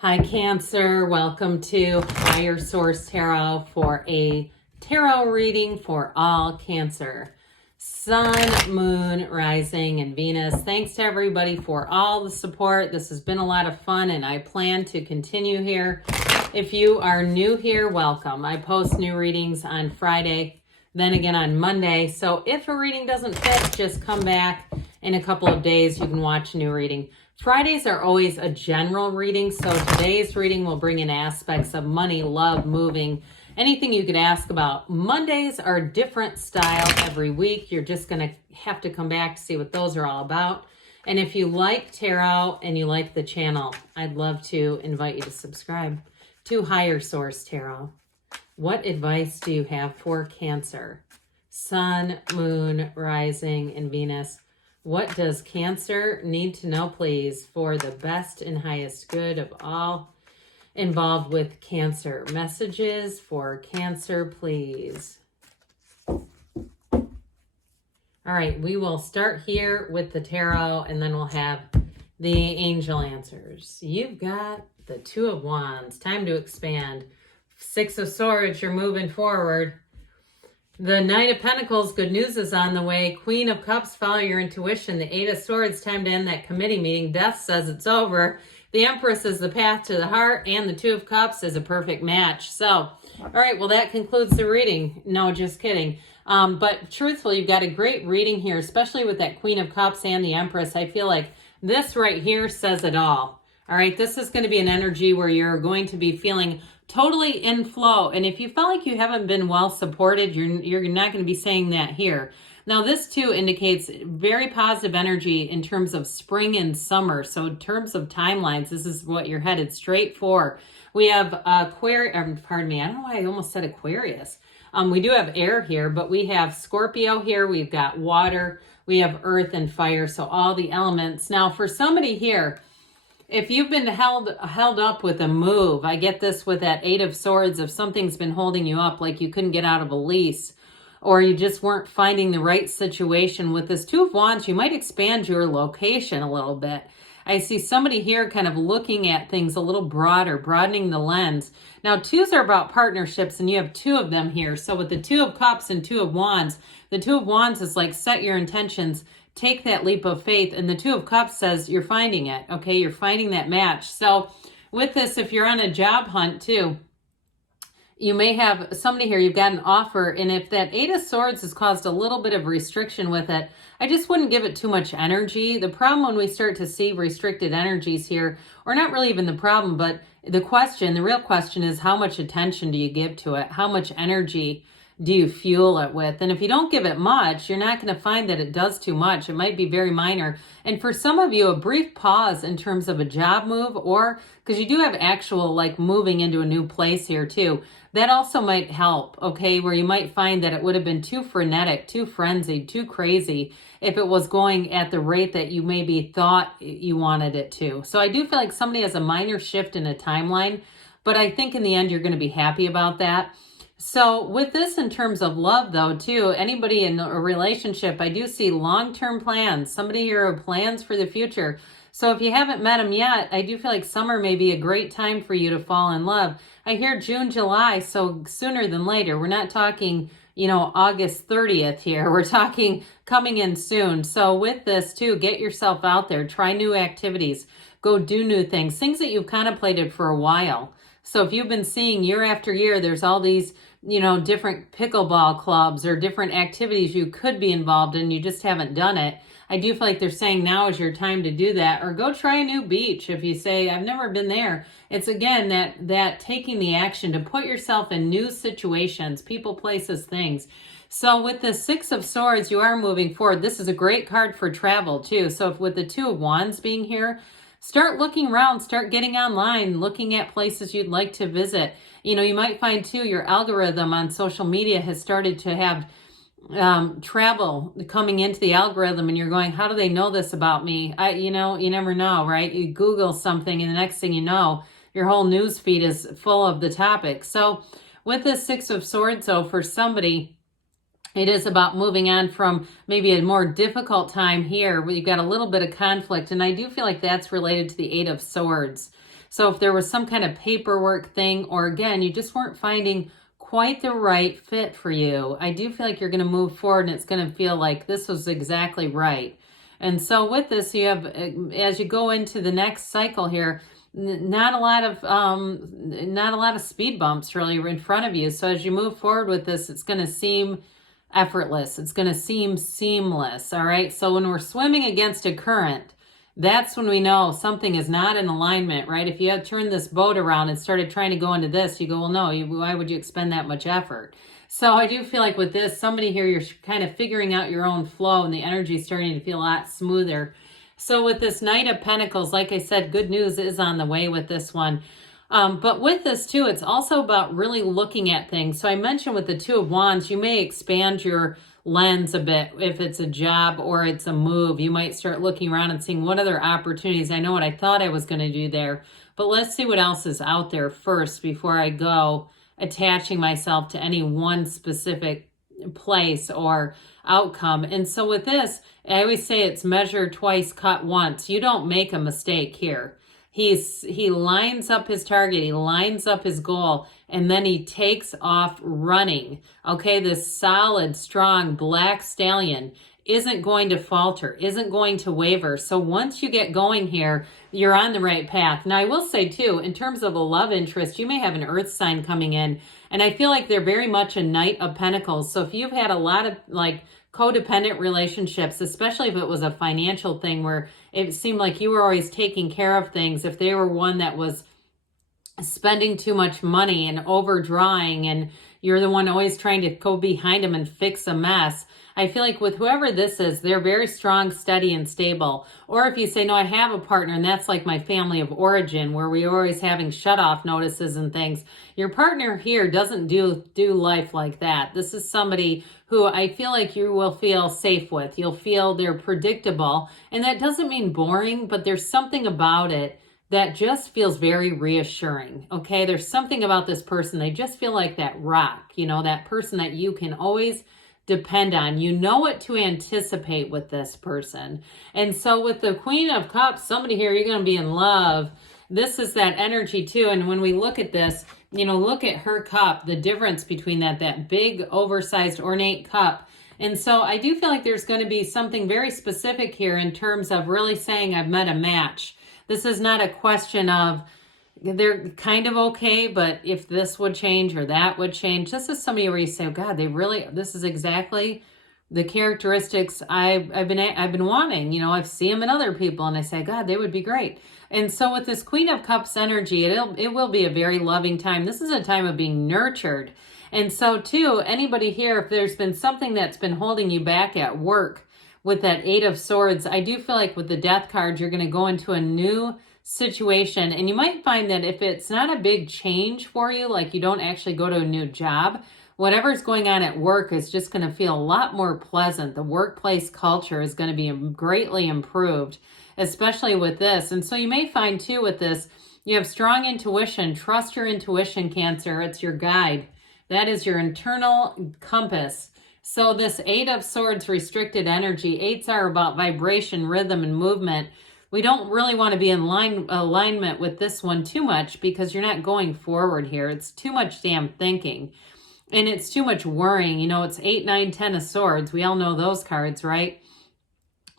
Hi, Cancer. Welcome to Higher Source Tarot for a tarot reading for all Cancer. Sun, Moon, Rising, and Venus. Thanks to everybody for all the support. This has been a lot of fun, and I plan to continue here. If you are new here, welcome. I post new readings on Friday, then again on Monday. So if a reading doesn't fit, just come back in a couple of days. You can watch a new reading. Fridays are always a general reading, so today's reading will bring in aspects of money, love, moving, anything you could ask about. Mondays are a different style every week. You're just going to have to come back to see what those are all about. And if you like tarot and you like the channel, I'd love to invite you to subscribe to Higher Source Tarot. What advice do you have for Cancer? Sun, Moon, Rising, and Venus. What does Cancer need to know, please, for the best and highest good of all involved with Cancer? Messages for Cancer, please. All right, we will start here with the tarot, and then we'll have the angel answers. You've got the Two of Wands. Time to expand. Six of Swords, you're moving forward. The Knight of Pentacles, good news is on the way. Queen of Cups, follow your intuition. The Eight of Swords, time to end that committee meeting. Death says it's over. The Empress is the path to the heart, and the Two of Cups is a perfect match. So, all right, well, that concludes the reading. No, just kidding. But truthfully, you've got a great reading here, especially with that Queen of Cups and the Empress. I feel like this right here says it all. All right, this is going to be an energy where you're going to be feeling totally in flow. And if you felt like you haven't been well supported, you're not going to be saying that here. Now, this too indicates very positive energy in terms of spring and summer. So in terms of timelines, this is what you're headed straight for. We have Aquarius, pardon me, I don't know why I almost said Aquarius. We do have air here, but we have Scorpio here. We've got water, we have earth and fire. So all the elements. Now for somebody here, if you've been held up with a move, I get this with that Eight of Swords. If something's been holding you up, like you couldn't get out of a lease, or you just weren't finding the right situation with this Two of Wands, you might expand your location a little bit. I see somebody here kind of looking at things a little broader, broadening the lens. Now, twos are about partnerships, and you have two of them here. So with the Two of Cups and Two of Wands, the Two of Wands is like set your intentions, take that leap of faith. And the Two of Cups says you're finding it, okay? You're finding that match. So with this, if you're on a job hunt too, you may have somebody here, you've got an offer, and if that Eight of Swords has caused a little bit of restriction with it, I just wouldn't give it too much energy. The problem when we start to see restricted energies here, or not really even the problem, but the real question is how much attention do you give to it? How much energy do you fuel it with? And if you don't give it much, you're not going to find that it does too much. It might be very minor. And for some of you, a brief pause in terms of a job move, or because you do have actual like moving into a new place here too, that also might help, okay? Where you might find that it would have been too frenetic, too frenzied, too crazy if it was going at the rate that you maybe thought you wanted it to. So I do feel like somebody has a minor shift in a timeline, but I think in the end, you're going to be happy about that. So with this in terms of love though too, anybody in a relationship, I do see long-term plans, somebody here who plans for the future. So if you haven't met them yet, I do feel like summer may be a great time for you to fall in love. I hear June, July, so sooner than later. We're not talking, August 30th here. We're talking coming in soon. So with this too, get yourself out there, try new activities, go do new things that you've contemplated for a while. So if you've been seeing year after year, there's all these, different pickleball clubs or different activities you could be involved in, you just haven't done it. I do feel like they're saying now is your time to do that, or go try a new beach. If you say, I've never been there, it's again, that taking the action to put yourself in new situations, people, places, things. So with the Six of Swords, you are moving forward. This is a great card for travel too. So with the Two of Wands being here, start looking around, start getting online, looking at places you'd like to visit. You might find too, your algorithm on social media has started to have travel coming into the algorithm, and you're going, how do they know this about me? You never know, right? You Google something and the next thing you know, your whole news feed is full of the topic. So with this Six of Swords, though, for somebody, It is about moving on from maybe a more difficult time here where you've got a little bit of conflict. And I do feel like that's related to the Eight of Swords. So if there was some kind of paperwork thing, or again, you just weren't finding quite the right fit for you, I do feel like you're going to move forward and it's going to feel like this was exactly right. And so with this, you have, as you go into the next cycle here, not a lot of speed bumps really in front of you. So as you move forward with this, it's going to seem effortless. It's going to seem seamless. All right. So when we're swimming against a current, that's when we know something is not in alignment, right? If you had turned this boat around and started trying to go into this, you go, well, no, why would you expend that much effort? So I do feel like with this, somebody here, you're kind of figuring out your own flow and the energy is starting to feel a lot smoother. So with this Knight of Pentacles, like I said, good news is on the way with this one. But with this too, it's also about really looking at things. So I mentioned with the Two of Wands, you may expand your lens a bit. If it's a job or it's a move, you might start looking around and seeing what other opportunities. I know what I thought I was going to do there, but let's see what else is out there first before I go attaching myself to any one specific place or outcome. And so with this, I always say it's measure twice, cut once. You don't make a mistake here. He lines up his target, he lines up his goal, and then he takes off running. Okay, this solid, strong black stallion isn't going to falter, isn't going to waver. So once you get going here, you're on the right path. Now, I will say too, in terms of a love interest, you may have an earth sign coming in, and I feel like they're very much a Knight of Pentacles. So if you've had a lot of like codependent relationships, especially if it was a financial thing where it seemed like you were always taking care of things, if they were one that was spending too much money and overdrawing and you're the one always trying to go behind them and fix a mess, I feel like with whoever this is, they're very strong, steady, and stable. Or if you say, no, I have a partner and that's like my family of origin where we're always having shut-off notices and things, your partner here doesn't do life like that. This is somebody who I feel like you will feel safe with. You'll feel they're predictable. And that doesn't mean boring, but there's something about it that just feels very reassuring. Okay, there's something about this person. They just feel like that rock, you know, that person that you can always depend on. You know what to anticipate with this person. And so with the Queen of Cups, somebody here, you're going to be in love. This is that energy too. And when we look at this, you know, look at her cup, the difference between that big, oversized, ornate cup. And so I do feel like there's going to be something very specific here in terms of really saying I've met a match. This is not a question of they're kind of okay, but if this would change or that would change. This is somebody where you say, oh God, this is exactly the characteristics I've been wanting. You know, I've seen them in other people and I say, God, they would be great. And so with this Queen of Cups energy, it will be a very loving time. This is a time of being nurtured. And so too, anybody here, if there's been something that's been holding you back at work with that Eight of Swords, I do feel like with the Death card, you're going to go into a new situation. And you might find that if it's not a big change for you, like you don't actually go to a new job, whatever's going on at work is just going to feel a lot more pleasant. The workplace culture is going to be greatly improved, especially with this. And so you may find too with this, you have strong intuition. Trust your intuition, Cancer. It's your guide. That is your internal compass. So this Eight of Swords restricted energy, eights are about vibration, rhythm, and movement. We don't really want to be in alignment with this one too much because you're not going forward here. It's too much damn thinking. And it's too much worrying. You know, it's 8, 9, 10 of Swords. We all know those cards, right?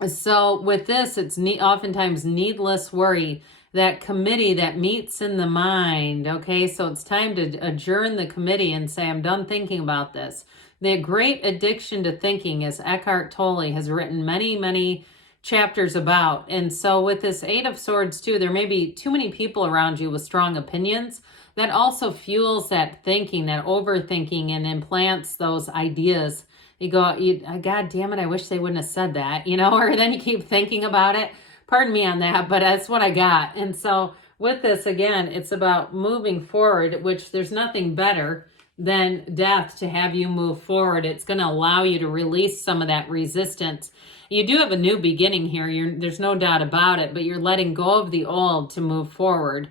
So with this, it's oftentimes needless worry. That committee that meets in the mind, okay? So it's time to adjourn the committee and say, I'm done thinking about this. The Great Addiction to Thinking, as Eckhart Tolle has written many, many chapters about. And so with this Eight of Swords too, there may be too many people around you with strong opinions. That also fuels that thinking, that overthinking, and implants those ideas. You go, God damn it, I wish they wouldn't have said that, you know, or then you keep thinking about it. Pardon me on that, but that's what I got. And so with this, again, it's about moving forward, which there's nothing better than death to have you move forward. It's going to allow you to release some of that resistance. You do have a new beginning here. There's no doubt about it, but you're letting go of the old to move forward.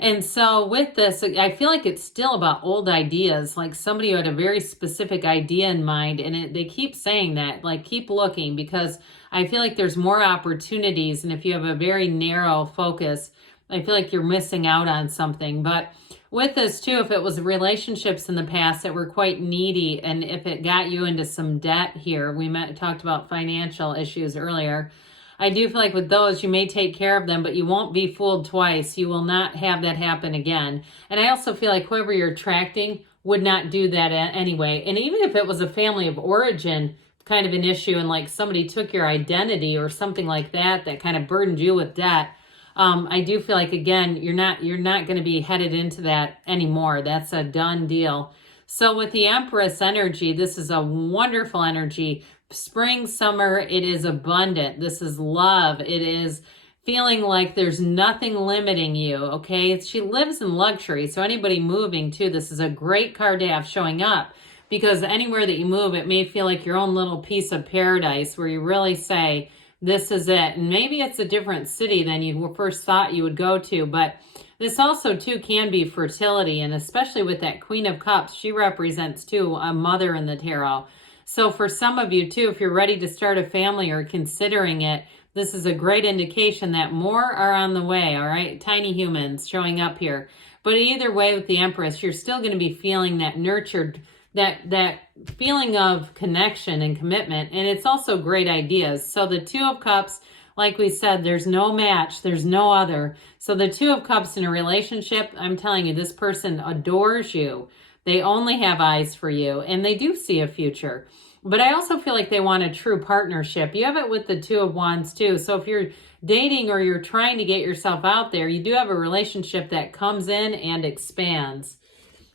And so with this, I feel like it's still about old ideas, like somebody who had a very specific idea in mind. And they keep saying that, like, keep looking, because I feel like there's more opportunities. And if you have a very narrow focus, I feel like you're missing out on something. But with this too, if it was relationships in the past that were quite needy, and if it got you into some debt here, talked about financial issues earlier. I do feel like with those, you may take care of them, but you won't be fooled twice. You will not have that happen again. And I also feel like whoever you're attracting would not do that anyway. And even if it was a family of origin kind of an issue, and like somebody took your identity or something like that, that kind of burdened you with debt, I do feel like, again, you're not going to be headed into that anymore. That's a done deal. So with the Empress energy, this is a wonderful energy. Spring, summer, it is abundant. This is love. It is feeling like there's nothing limiting you, okay? She lives in luxury, so anybody moving too, this is a great card to have showing up, because anywhere that you move, it may feel like your own little piece of paradise where you really say, this is it. And maybe it's a different city than you first thought you would go to, but this also too can be fertility, and especially with that Queen of Cups, she represents too a mother in the tarot. So for some of you too, if you're ready to start a family or considering it, this is a great indication that more are on the way, all right? Tiny humans showing up here. But either way with the Empress, you're still going to be feeling that nurtured, that feeling of connection and commitment. And it's also great ideas. So the Two of Cups, like we said, there's no match. There's no other. So the Two of Cups in a relationship, I'm telling you, this person adores you. They only have eyes for you, and they do see a future. But I also feel like they want a true partnership. You have it with the Two of Wands too. So if you're dating or you're trying to get yourself out there, you do have a relationship that comes in and expands.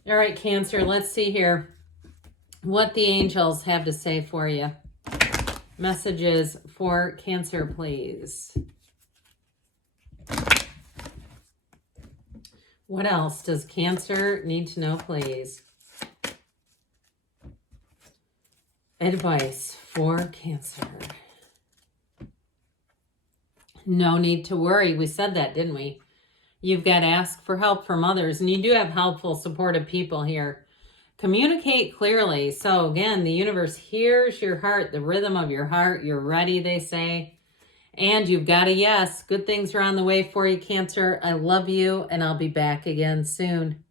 All right, Cancer, let's see here what the angels have to say for you. Messages for Cancer, please. What else does Cancer need to know, please? Advice for Cancer. No need to worry. We said that, didn't we? You've got to ask for help from others, and you do have helpful, supportive people here. Communicate clearly. So again, the universe hears your heart, the rhythm of your heart. You're ready, they say. And you've got a yes. Good things are on the way for you, Cancer. I love you, and I'll be back again soon.